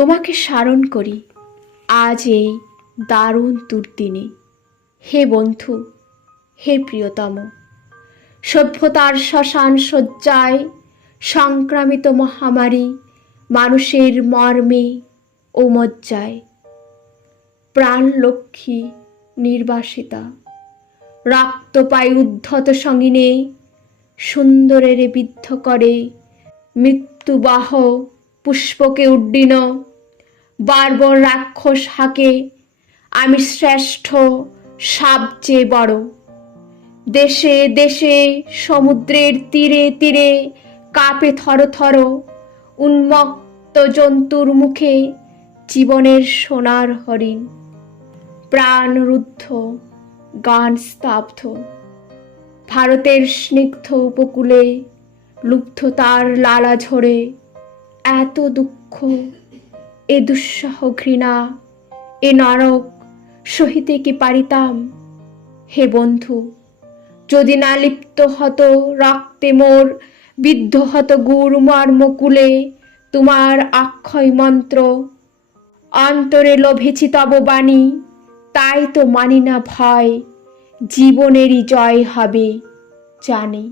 তোমাকে স্মরণ করি আজ এই দারুণ দুর্দিনে। হে বন্ধু, হে প্রিয়তম, সভ্যতার শ্মশান শয্যায় সংক্রামিত মহামারী মানুষের মর্মে ও মজ্জায়। প্রাণলক্ষ্মী নির্বাসিতা রক্ত পায় উদ্ধত সঙ্গিনে, সুন্দরের বিদ্ধ করে মৃত্যুবাহ পুষ্পকে উড্ডীন। বারবার রাক্ষস হাকে, আমি শ্রেষ্ঠ সবচেয়ে বড়। দেশে দেশে সমুদ্রের তীরে তীরে কাঁপে থর থর, উন্মত্ত জন্তুর মুখে জীবনের সোনার হরিণ। প্রাণ রুদ্ধ, গান স্তব্ধ, ভারতের স্নিগ্ধ উপকূলে লুব্ধ তার লালা ঝরে। এত দুঃখ, এ দুঃসহ ঘৃণা, এ নরক সহিতে কি পারিতাম? হে বন্ধু, যদি না লিপ্ত হতো রক্তে মোর, বিদ্ধ হতো গুড় মর্মকুলে তোমার অক্ষয় মন্ত্র। অন্তরে লোভেছি তব বাণী, তাই তো মানি না ভয়, জীবনেরই জয় হবে জানি।